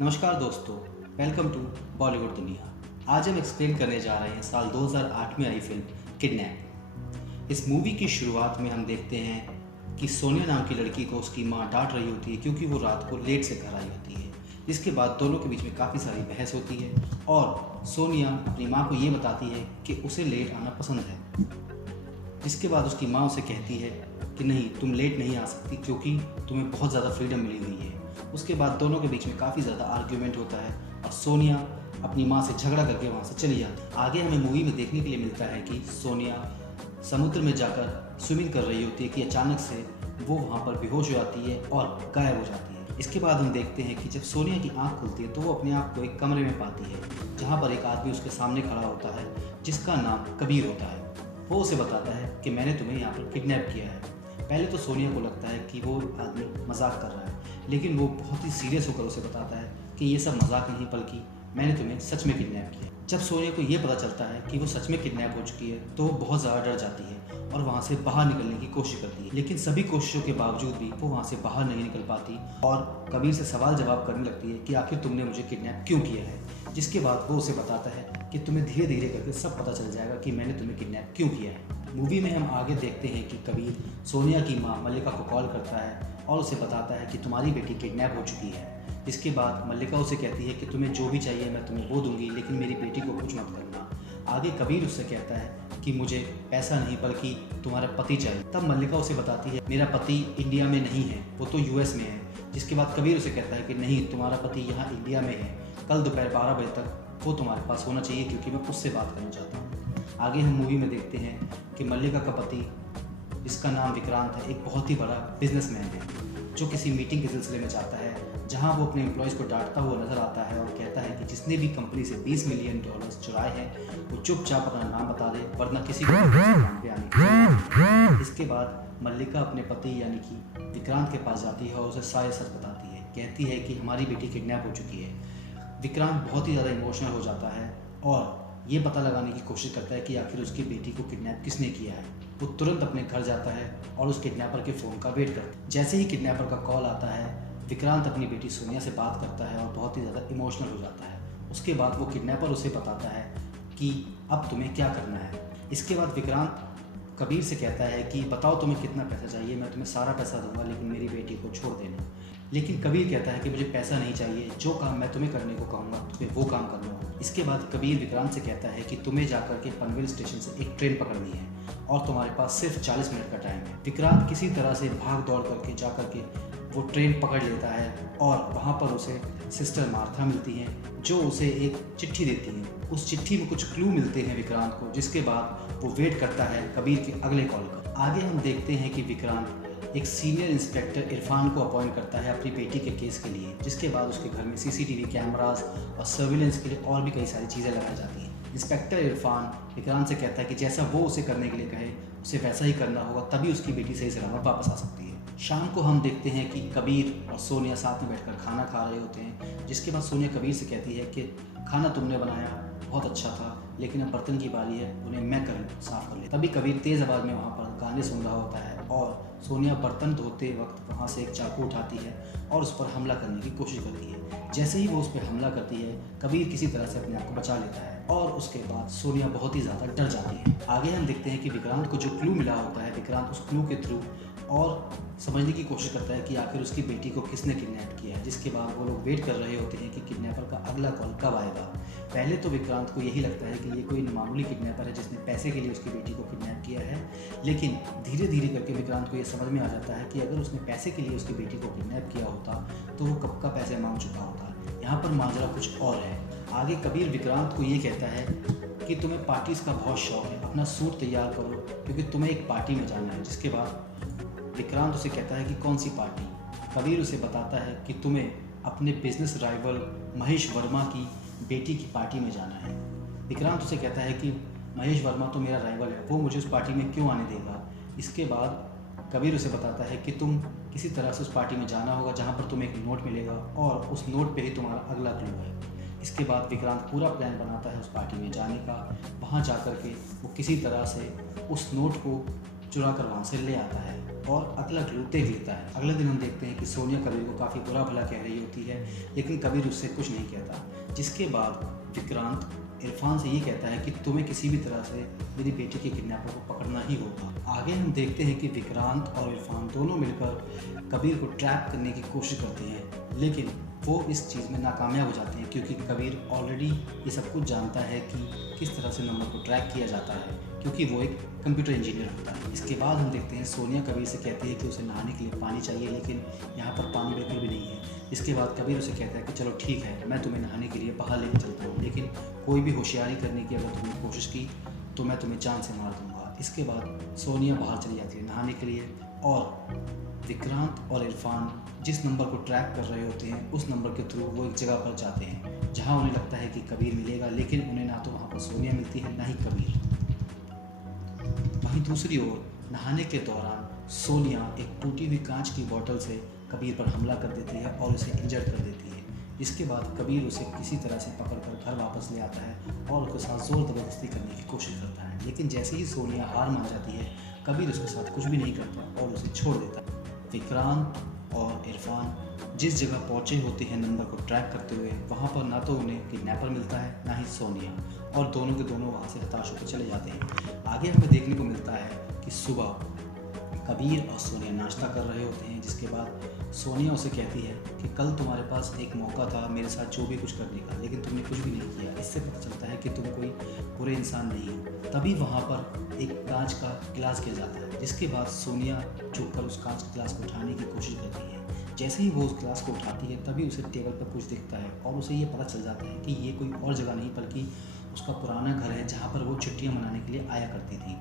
नमस्कार दोस्तों, welcome to Bollywood दुनिया। आज हम एक्सप्लेन करने जा रहे हैं साल 2008 में आई फिल्म किडनैप। इस मूवी की शुरुआत में हम देखते हैं कि सोनिया नाम की लड़की को उसकी माँ डांट रही होती है क्योंकि वो रात को लेट से घर आई होती है। जिसके बाद दोनों के बीच में काफ़ी सारी बहस होती है और सोनिया अपनी माँ को ये बताती है कि उसे लेट आना पसंद है। जिसके बाद उसकी माँ उसे कहती है कि नहीं, तुम लेट नहीं आ सकती क्योंकि तुम्हें बहुत ज़्यादा फ्रीडम मिली हुई है। उसके बाद दोनों के बीच में काफ़ी ज़्यादा आर्ग्यूमेंट होता है और सोनिया अपनी माँ से झगड़ा करके वहाँ से चली जाती है। आगे हमें मूवी में देखने के लिए मिलता है कि सोनिया समुद्र में जाकर स्विमिंग कर रही होती है कि अचानक से वो वहाँ पर बेहोश हो जाती है और गायब हो जाती है। इसके बाद हम देखते हैं कि जब सोनिया की आँख खुलती है तो वो अपने आप को एक कमरे में पाती है जहाँ पर एक आदमी उसके सामने खड़ा होता है जिसका नाम कबीर होता है। वो उसे बताता है कि मैंने तुम्हें यहाँ पर किडनैप किया है। पहले तो सोनिया को लगता है कि वो आदमी मजाक कर रहा है, लेकिन वो बहुत ही सीरियस होकर उसे बताता है कि ये सब मजाक नहीं बल्कि मैंने तुम्हें सच में किडनैप किया। जब सोनिया को ये पता चलता है कि वो सच में किडनैप हो चुकी है तो वो बहुत ज़्यादा डर जाती है और वहाँ से बाहर निकलने की कोशिश करती है, लेकिन सभी कोशिशों के बावजूद भी वो वहाँ से बाहर नहीं निकल पाती और कबीर से सवाल जवाब करने लगती है कि आखिर तुमने मुझे किडनैप क्यों किया है। जिसके बाद वो उसे बताता है कि तुम्हें धीरे धीरे करके सब पता चल जाएगा कि मैंने तुम्हें किडनैप क्यों किया है। मूवी में हम आगे देखते हैं कि कबीर सोनिया की माँ मल्लिका को कॉल करता है और उसे बताता है कि तुम्हारी बेटी किडनैप हो चुकी है। इसके बाद मल्लिका उसे कहती है कि तुम्हें जो भी चाहिए मैं तुम्हें वो दूंगी, लेकिन मेरी बेटी को कुछ मत करना। आगे कबीर उससे कहता है कि मुझे पैसा नहीं बल्कि तुम्हारा पति चाहिए। तब मल्लिका उसे बताती है मेरा पति इंडिया में नहीं है, वो तो यूएस में है। जिसके बाद कबीर उसे कहता है कि नहीं, तुम्हारा पति यहाँ इंडिया में है, कल दोपहर 12 बजे तक वो तुम्हारे पास होना चाहिए क्योंकि मैं उससे बात करना चाहता हूँ। आगे हम मूवी में देखते हैं कि मल्लिका का पति, जिसका नाम विक्रांत है, एक बहुत ही बड़ा बिजनेसमैन है जो किसी मीटिंग के सिलसिले में जाता है जहां वो अपने एम्प्लॉयज़ को डांटता हुआ नजर आता है और कहता है कि जिसने भी कंपनी से $20 मिलियन चुराए हैं वो चुपचाप अपना नाम बता दे, वरना किसी को काम पे आने। इसके बाद मल्लिका अपने पति यानी कि विक्रांत के पास जाती है और उसे सारे सच बताती है। कहती है कि हमारी बेटी किडनैप हो चुकी है। विक्रांत बहुत ही ज़्यादा इमोशनल हो जाता है और ये पता लगाने की कोशिश करता है कि आखिर उसकी बेटी को किडनैप किसने किया है। वो तुरंत अपने घर जाता है और उस किडनैपर के फ़ोन का वेट करता है। जैसे ही किडनैपर का कॉल आता है, विक्रांत अपनी बेटी सोनिया से बात करता है और बहुत ही ज़्यादा इमोशनल हो जाता है। उसके बाद वो किडनैपर उसे बताता है कि अब तुम्हें क्या करना है। इसके बाद विक्रांत कबीर से कहता है कि बताओ तुम्हें कितना पैसा चाहिए, मैं तुम्हें सारा पैसा दूंगा, लेकिन मेरी बेटी को छोड़ देना। लेकिन कबीर कहता है कि मुझे पैसा नहीं चाहिए, जो काम मैं तुम्हें करने को कहूँगा तुम्हें वो काम करना होगा। इसके बाद कबीर विक्रांत से कहता है कि तुम्हें जाकर के पनवेल स्टेशन से एक ट्रेन पकड़नी है और तुम्हारे पास सिर्फ 40 मिनट का टाइम है। विक्रांत किसी तरह से भाग दौड़ करके जा के वो ट्रेन पकड़ लेता है और वहाँ पर उसे सिस्टर मार्था मिलती हैं जो उसे एक चिट्ठी देती हैं। उस चिट्ठी में कुछ क्लू मिलते हैं विक्रांत को, जिसके बाद वो वेट करता है कबीर के अगले कॉल का। आगे हम देखते हैं कि विक्रांत एक सीनियर इंस्पेक्टर इरफान को अपॉइंट करता है अपनी बेटी के केस के लिए। जिसके बाद उसके घर में सीसीटीवी कैमरास और सर्विलेंस के लिए और भी कई सारी चीज़ें लगाई जाती हैं। इंस्पेक्टर इरफान विक्रांत से कहता है कि जैसा वो उसे करने के लिए कहे उसे वैसा ही करना होगा, तभी उसकी बेटी सही सलामत वापस आ सकती है। शाम को हम देखते हैं कि कबीर और सोनिया साथ में बैठकर खाना खा रहे होते हैं। जिसके बाद सोनिया कबीर से कहती है कि खाना तुमने बनाया बहुत अच्छा था, लेकिन अब बर्तन की बारी है, उन्हें मैं साफ़ कर ले। तभी कबीर तेज़ आवाज़ में वहाँ पर गाने सुन रहा होता है और सोनिया बर्तन धोते वक्त वहाँ से एक चाकू उठाती है और उस पर हमला करने की कोशिश करती है। जैसे ही वो उस पर हमला करती है, कबीर किसी तरह से अपने आप को बचा लेता है और उसके बाद सोनिया बहुत ही ज़्यादा डर जाती है। आगे हम देखते हैं कि विक्रांत को जो क्लू मिला होता है, विक्रांत उस क्लू के थ्रू और समझने की कोशिश करता है कि आखिर उसकी बेटी को किसने किडनैप किया है। जिसके बाद वो लोग वेट कर रहे होते हैं कि किडनैपर का अगला कॉल कब आएगा। पहले तो विक्रांत को यही लगता है कि ये कोई मामूली किडनैपर है जिसने पैसे के लिए उसकी बेटी को किडनैप किया है, लेकिन धीरे धीरे करके विक्रांत को ये समझ में आ जाता है कि अगर उसने पैसे के लिए उसकी बेटी को किडनैप किया होता तो वो कब का पैसे मांग चुका होता। यहाँ पर माजरा कुछ और है। आगे कबीर विक्रांत को ये कहता है कि तुम्हें पार्टीज़ का बहुत शौक है, अपना सूट तैयार करो क्योंकि तुम्हें एक पार्टी में जाना है। जिसके बाद विक्रांत उसे कहता है कि कौन सी पार्टी। कबीर उसे बताता है कि तुम्हें अपने बिजनेस राइवल महेश वर्मा की बेटी की पार्टी में जाना है। विक्रांत उसे कहता है कि महेश वर्मा तो मेरा राइवल है, वो मुझे उस पार्टी में क्यों आने देगा। इसके बाद कबीर उसे बताता है कि तुम किसी तरह से उस पार्टी में जाना होगा जहाँ पर तुम्हें एक नोट मिलेगा और उस नोट पे ही तुम्हारा अगला क्लू है। इसके बाद विक्रांत पूरा प्लान बनाता है उस पार्टी में जाने का। वहाँ जा कर के वो किसी तरह से उस नोट को चुरा कर वहाँ से ले आता है और अगला क्लू देख लेता है। अगले दिन हम देखते हैं कि सोनिया कबीर को काफ़ी बुरा भला कह रही होती है, लेकिन कबीर उससे कुछ नहीं कहता। जिसके बाद विक्रांत इरफान से ये कहता है कि तुम्हें किसी भी तरह से मेरी बेटी के किडनैपर को पकड़ना ही होगा। आगे हम देखते हैं कि विक्रांत और इरफान दोनों मिलकर कबीर को ट्रैप करने की कोशिश करते हैं, लेकिन वो इस चीज़ में नाकामयाब हो जाते हैं क्योंकि कबीर ऑलरेडी ये सब कुछ जानता है कि किस तरह से नंबर को ट्रैक किया जाता है, क्योंकि वो एक कंप्यूटर इंजीनियर होता है। इसके बाद हम देखते हैं सोनिया कबीर से कहती है कि उसे नहाने के लिए पानी चाहिए, लेकिन यहाँ पर पानी बिल्कुल भी नहीं है। इसके बाद कबीर उसे कहता है कि चलो ठीक है, मैं तुम्हें नहाने के लिए बाहर लेकर चलता हूँ, लेकिन कोई भी होशियारी करने की अगर तुमने कोशिश की तो मैं तुम्हें जान से मार दूंगा। इसके बाद सोनिया बाहर चली जाती है नहाने के लिए और विक्रांत और इरफान जिस नंबर को ट्रैक कर रहे होते हैं उस नंबर के थ्रू वो एक जगह पर जाते हैं जहां उन्हें लगता है कि कबीर मिलेगा, लेकिन उन्हें ना तो वहां पर सोनिया मिलती है ना ही कबीर। वहीं दूसरी ओर नहाने के दौरान सोनिया एक टूटी हुई कांच की बोतल से कबीर पर हमला कर देती है और उसे इंजर्ड कर देती है। इसके बाद कबीर उसे किसी तरह से पकड़कर घर वापस ले आता है और उसके साथ जोर ज़बरदस्ती करने की कोशिश करता है, लेकिन जैसे ही सोनिया हार मान जाती है कबीर उसके साथ कुछ भी नहीं करता और उसे छोड़ देता है। विक्रांत और इरफान जिस जगह पहुंचे होते हैं नंबर को ट्रैक करते हुए, वहां पर ना तो उन्हें किडनैपर मिलता है ना ही सोनिया, और दोनों के दोनों वहां से हताश होकर चले जाते हैं। आगे हमें देखने को मिलता है कि सुबह कबीर और सोनिया नाश्ता कर रहे होते हैं, जिसके बाद सोनिया उसे कहती है कि कल तुम्हारे पास एक मौका था मेरे साथ जो भी कुछ करने का, लेकिन तुमने कुछ भी नहीं किया। इससे पता चलता है कि तुम कोई बुरे इंसान नहीं हो। तभी वहाँ पर एक कांच का गिलास गिर जाता है, जिसके बाद सोनिया झुककर उस कांच के गिलास को उठाने की कोशिश करती है। जैसे ही वो उस गिलास को उठाती है तभी उसे टेबल पर कुछ दिखता है और उसे ये पता चल जाता है कि ये कोई और जगह नहीं बल्कि उसका पुराना घर है जहाँ पर वो छुट्टियाँ मनाने के लिए आया करती थी।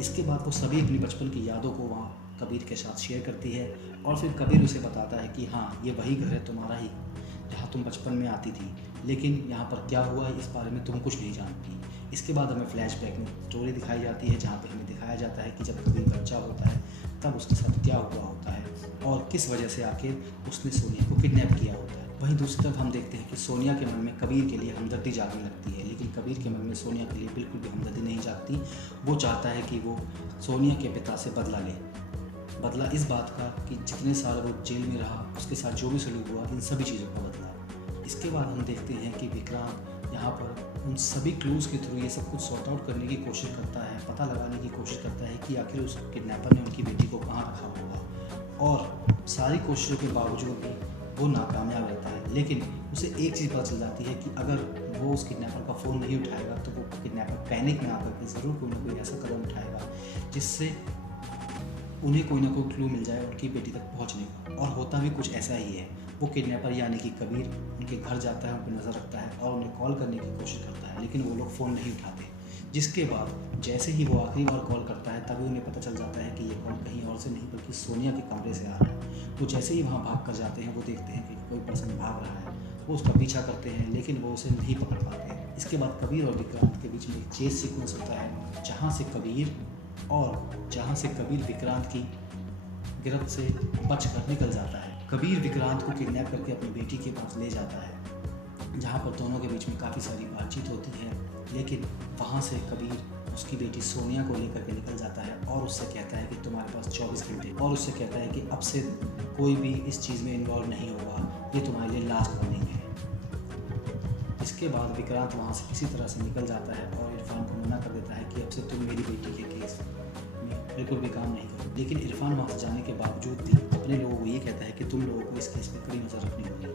इसके बाद वो सभी अपनी बचपन की यादों को वहाँ कबीर के साथ शेयर करती है और फिर कबीर उसे बताता है कि हाँ, ये वही घर है तुम्हारा ही जहाँ तुम बचपन में आती थी, लेकिन यहाँ पर क्या हुआ इस बारे में तुम कुछ नहीं जानती। इसके बाद हमें फ्लैशबैक में स्टोरी दिखाई जाती है जहाँ पे हमें दिखाया जाता है कि जब कबीर बच्चा होता है तब उसके साथ क्या हुआ होता है और किस वजह से आखिर उसने सोनिया को किडनैप किया होता है। वहीं दूसरी तरफ हम देखते हैं कि सोनिया के मन में कबीर के लिए हमदर्दी जागने लगती है, लेकिन कबीर के मन में सोनिया के लिए बिल्कुल भी हमदर्दी नहीं जागती। वो चाहता है कि वो सोनिया के पिता से बदला ले, बदला इस बात का कि जितने साल वो जेल में रहा उसके साथ जो भी सलूक हुआ इन सभी चीज़ों का बदला। इसके बाद हम देखते हैं कि विक्रांत यहाँ पर उन सभी क्लूज़ के थ्रू ये सब कुछ सॉर्ट आउट करने की कोशिश करता है, पता लगाने की कोशिश करता है कि आखिर उस किडनैपर ने उनकी बेटी को कहाँ रखा होगा, और सारी कोशिशों के बावजूद भी वो नाकामयाब रहता है। लेकिन उसे एक चीज़ पता चल जाती है कि अगर वो उस किडनैपर का फ़ोन नहीं उठाएगा तो वो किडनैपर पैनिक में आकर के ज़रूर कोई ना कोई ऐसा कदम उठाएगा जिससे उन्हें कोई ना कोई क्लू मिल जाए उनकी बेटी तक पहुंचने का। और होता भी कुछ ऐसा ही है। वो किडनैपर यानी कि कबीर उनके घर जाता है, उन पर नज़र रखता है और उन्हें कॉल करने की कोशिश करता है, लेकिन वो लोग फ़ोन नहीं उठाते। जिसके बाद जैसे ही वो आखिरी बार कॉल करता है तभी उन्हें पता चल जाता है कि ये कॉल कहीं और से नहीं बल्कि सोनिया के कमरे से आ रहा है। तो जैसे ही वहाँ भाग कर जाते हैं वो देखते हैं कि कोई पर्सन भाग रहा है, वो उसका पीछा करते हैं लेकिन वो उसे नहीं पकड़ पाते। इसके बाद कबीर और विक्रांत के बीच में एक चेस सीक्वेंस होता है जहाँ से कबीर विक्रांत की गिरफ्त से बचकर निकल जाता है। कबीर विक्रांत को किडनैप करके अपनी बेटी के पास ले जाता है, जहाँ पर दोनों के बीच में काफ़ी सारी बातचीत होती है, लेकिन वहाँ से कबीर उसकी बेटी सोनिया को लेकर के निकल जाता है और उससे कहता है कि तुम्हारे पास 24 घंटे, और उससे कहता है कि अब से कोई भी इस चीज़ में इन्वॉल्व नहीं होगा, ये तुम्हारे लिए लास्ट वार्निंग है। इसके बाद विक्रांत वहाँ से किसी तरह से निकल जाता है और इरफान को मना कर देता है कि अब से तुम मेरी बेटी के केस में बिल्कुल भी काम नहीं करो। लेकिन इरफान वहाँ से जाने के बावजूद भी अपने लोगों को ये कहता है कि तुम लोगों को इस केस पर कड़ी नज़र रखनी होगी।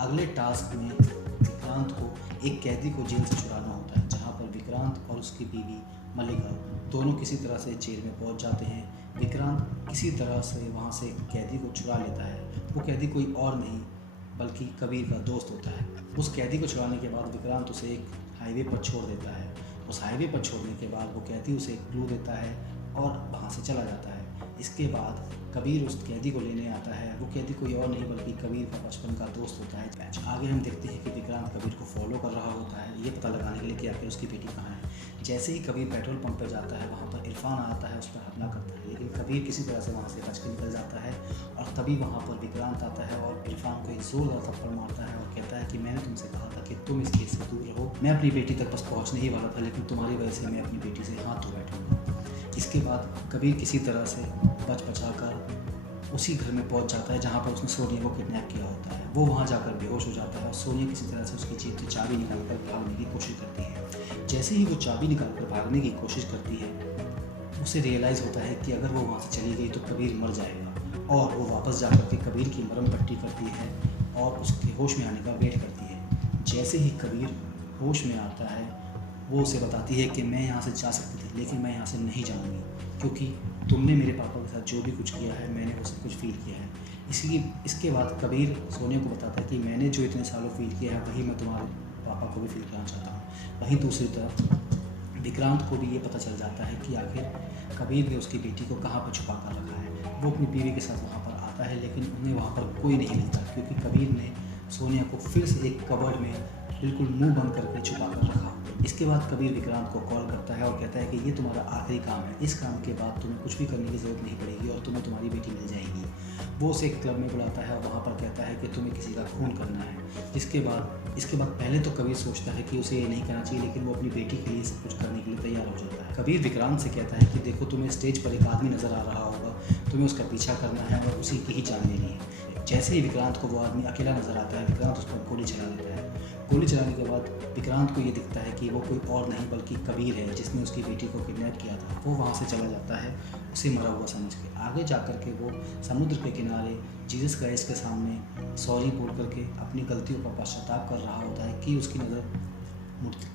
अगले टास्क में विक्रांत को एक कैदी को जेल से छुड़ाना होता है, जहाँ पर विक्रांत और उसकी बीवी मल्लिका दोनों किसी तरह से जेल में पहुँच जाते हैं। विक्रांत किसी तरह से वहाँ से कैदी को छुड़ा लेता है। वो कैदी कोई और नहीं बल्कि कबीर का दोस्त होता है। उस कैदी को छुड़ाने के बाद विक्रांत उसे एक हाईवे पर छोड़ देता है। उस हाईवे पर छोड़ने के बाद वो कैदी उसे एक क्लू देता है और वहाँ से चला जाता है। इसके बाद कबीर उस कैदी को लेने आता है। वो कैदी कोई और नहीं बल्कि कबीर का बचपन का दोस्त होता है। आगे हम देखते हैं कि विक्रांत कबीर को फॉलो कर रहा होता है, ये पता लगाने के लिए कि आखिर उसकी बेटी कहाँ है। जैसे ही कबीर पेट्रोल पंप पर जाता है, वहाँ पर इरफान आता है, उस पर हमला करता है, लेकिन कबीर किसी तरह से वहाँ से बच के निकल जाता है। और तभी वहाँ पर विक्रांत आता है और इरफान को एक जोरदार थप्पड़ मारता है और कहता है कि मैंने तुमसे कहा था कि तुम इस केस से दूर रहो। मैं अपनी बेटी तक बस पहुँचने ही वाला था, लेकिन तुम्हारी वजह से मैं अपनी बेटी से हाथ धो बैठूंगा। इसके बाद कबीर किसी तरह से बच बचा कर उसी घर में पहुंच जाता है जहां पर उसने सोनिया को किडनैप किया होता है। वो वहां जाकर बेहोश हो जाता है और सोनिया किसी तरह से उसकी जेब से चाबी निकाल कर भागने की कोशिश करती है। जैसे ही वो चाबी निकाल कर भागने की कोशिश करती है, उसे रियलाइज़ होता है कि अगर वो वहाँ से चली गई तो कबीर मर जाएगा, और वो वापस जाकर के कबीर की मरहम पट्टी करती है और उसके होश में आने का वेट करती है। जैसे ही कबीर होश में आता है, वो उसे बताती है कि मैं यहाँ से जा सकती थी, लेकिन मैं यहाँ से नहीं जाऊँगी, क्योंकि तुमने मेरे पापा के साथ जो भी कुछ किया है मैंने वो सब कुछ फ़ील किया है। इसलिए इसके बाद कबीर सोनिया को बताता है कि मैंने जो इतने सालों फ़ील किया है वही मैं तुम्हारे पापा को भी फ़ील कराना चाहता हूँ। वहीं दूसरी तरफ विक्रांत को भी ये पता चल जाता है कि आखिर कबीर ने उसकी बेटी को कहाँ पर छुपा कर रखा है। वो अपनी बीवी के साथ वहाँ पर आता है, लेकिन उन्हें वहाँ पर कोई नहीं मिलता, क्योंकि कबीर ने सोनिया को फिर से एक कबर्ड में बिल्कुल मुंह बंद करके छुपा कर रखा। इसके बाद कबीर विक्रांत को कॉल करता है और कहता है कि ये तुम्हारा आखिरी काम है, इस काम के बाद तुम्हें कुछ भी करने की ज़रूरत नहीं पड़ेगी और तुम्हें तुम्हारी बेटी मिल जाएगी। वो उसे एक क्लब में बुलाता है और वहाँ पर कहता है कि तुम्हें किसी का खून करना है। इसके बाद पहले तो कबीर सोचता है कि उसे ये नहीं करना चाहिए, लेकिन वो अपनी बेटी के लिए सब कुछ करने के लिए तैयार हो जाता है। कबीर विक्रांत से कहता है कि देखो, तुम्हें स्टेज पर एक आदमी नज़र आ रहा होगा, तुम्हें उसका पीछा करना है और उसी की ही जान लेनी है। जैसे ही विक्रांत को वो आदमी अकेला नज़र आता है, विक्रांत उस पर गोली चला देता है। गोली चलाने के बाद विक्रांत को ये दिखता है कि वो कोई और नहीं बल्कि कबीर है, जिसने उसकी बेटी को किडनैप किया था। वो वहाँ से चला जाता है उसे मरा हुआ समझ के। आगे जा कर के वो समुद्र के किनारे जीसस क्राइस्ट के सामने सॉरी बोल करके अपनी गलतियों का पश्चाताप कर रहा होता है कि उसकी नज़र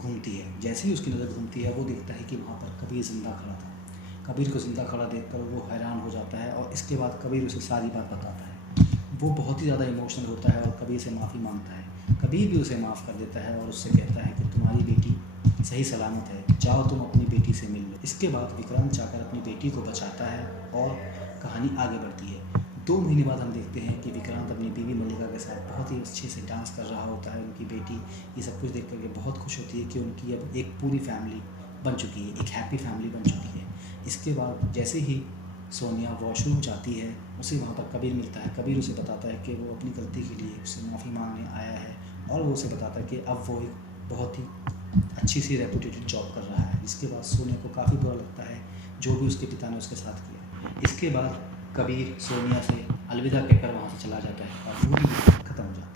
घूमती है। जैसे ही उसकी नज़र घूमती है, वो दिखता है कि वहाँ पर कबीर जिंदा खड़ा था। कबीर को जिंदा खड़ा देखकर वो हैरान हो जाता है और इसके बाद कबीर उसे सारी बात बताता है। वो बहुत ही ज़्यादा इमोशनल होता है और कबीर से माफ़ी मांगता है। कबीर भी उसे माफ़ कर देता है और उससे कहता है कि तुम्हारी बेटी सही सलामत है, जाओ तुम अपनी बेटी से मिल लो। इसके बाद विक्रांत जाकर अपनी बेटी को बचाता है और कहानी आगे बढ़ती है। 2 महीने बाद हम देखते हैं कि विक्रांत अपनी बीवी मल्लिका के साथ बहुत ही अच्छे से डांस कर रहा होता है। उनकी बेटी ये सब कुछ देख करके बहुत खुश होती है कि उनकी अब एक पूरी फैमिली बन चुकी है, एक हैप्पी फैमिली बन चुकी है। इसके बाद जैसे ही सोनिया वॉशरूम जाती है, उसे वहाँ पर कबीर मिलता है। कबीर उसे बताता है कि वो अपनी गलती के लिए उससे माफ़ी मांगने आया है, और वो उसे बताता है कि अब वो एक बहुत ही अच्छी सी रेपुटेटेड जॉब कर रहा है। इसके बाद सोनिया को काफ़ी बुरा लगता है जो भी उसके पिता ने उसके साथ किया। इसके बाद कबीर सोनिया से अलविदा कहकर वहाँ से चला जाता है और मूवी खत्म हो जाती है।